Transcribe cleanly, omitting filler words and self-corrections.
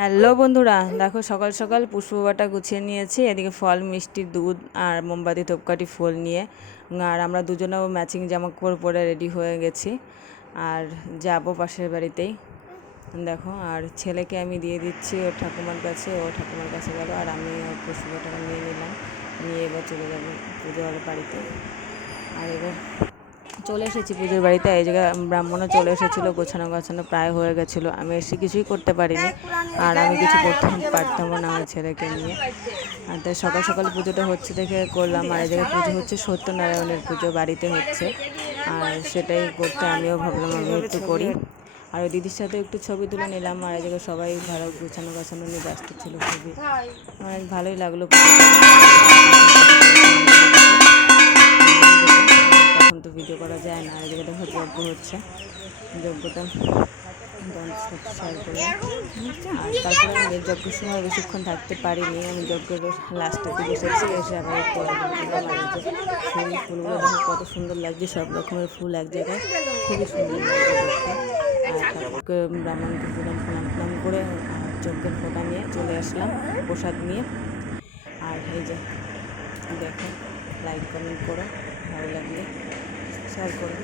Hello বন্ধুরা, দেখো সকাল সকাল পুষ্পবাটা গুছিয়ে নিয়েছি। এদিকে ফল, মিষ্টি, দুধ আর মোমবাতি, ধূপকাঠি, ফুল নিয়ে আর আমরা দুজনেও ম্যাচিং জামা কাপড় পরে রেডি হয়ে গেছি আর যাব পাশের বাড়িতেই। দেখো, আর ছেলেকে আমি দিয়ে দিচ্ছি ওর ঠাকুমার কাছে, ও ঠাকুমার কাছে গেল আর আমি ওর পুষ্পবাটাটা নিয়ে নিলাম, নিয়ে এবার চলে যাবো পুজোর বাড়িতে। আর এবার চলে এসেছি পুজোর বাড়িতে। এই জায়গায় ব্রাহ্মণও চলে এসেছিলো, গোছানো গাছানো প্রায় হয়ে গেছিলো। আমি এসে কিছুই করতে পারিনি আর আমি কিছু করতে পারতামও না আমার ছেলেকে নিয়ে। আর তাই সকাল সকাল পুজোটা হচ্ছে দেখে করলাম। আর এই জায়গায় পুজো হচ্ছে সত্যনারায়ণের পুজো, বাড়িতে হচ্ছে, আর সেটাই করতে আমিও ভাবলাম আমি একটু করি। আর ওই দিদির সাথে একটু ছবি তুলে নিলাম। আর এই জায়গায় সবাই ভালো গোছানো গাছানো নিয়ে ব্যস্ত ছিল, খুবই অনেক ভালোই লাগলো। তখন তো ভিডিও করা যায় না। আর এদিকে দেখো যজ্ঞ হচ্ছে, যজ্ঞটা শেয়ার করলাম। আর তারপরে আমি যজ্ঞের সময় বেশিক্ষণ থাকতে পারিনি, আমি যজ্ঞের লাস্টের দিকে এসেছি, এসে আবার একটু ফুলগুলো দেখো কত সুন্দর লাগছে, সব রকমের ফুল এক জায়গায়, খুবই সুন্দর লাগছে দেখতে। আর ঠাকুরকে ব্রাহ্মণকে দিলাম প্রণাম করে যজ্ঞের ফোঁটা নিয়ে চলে আসলাম প্রসাদ নিয়ে। আর এই যে দেখো, লাইক কমেন্ট করো, ভালো লাগলে শেয়ার করো।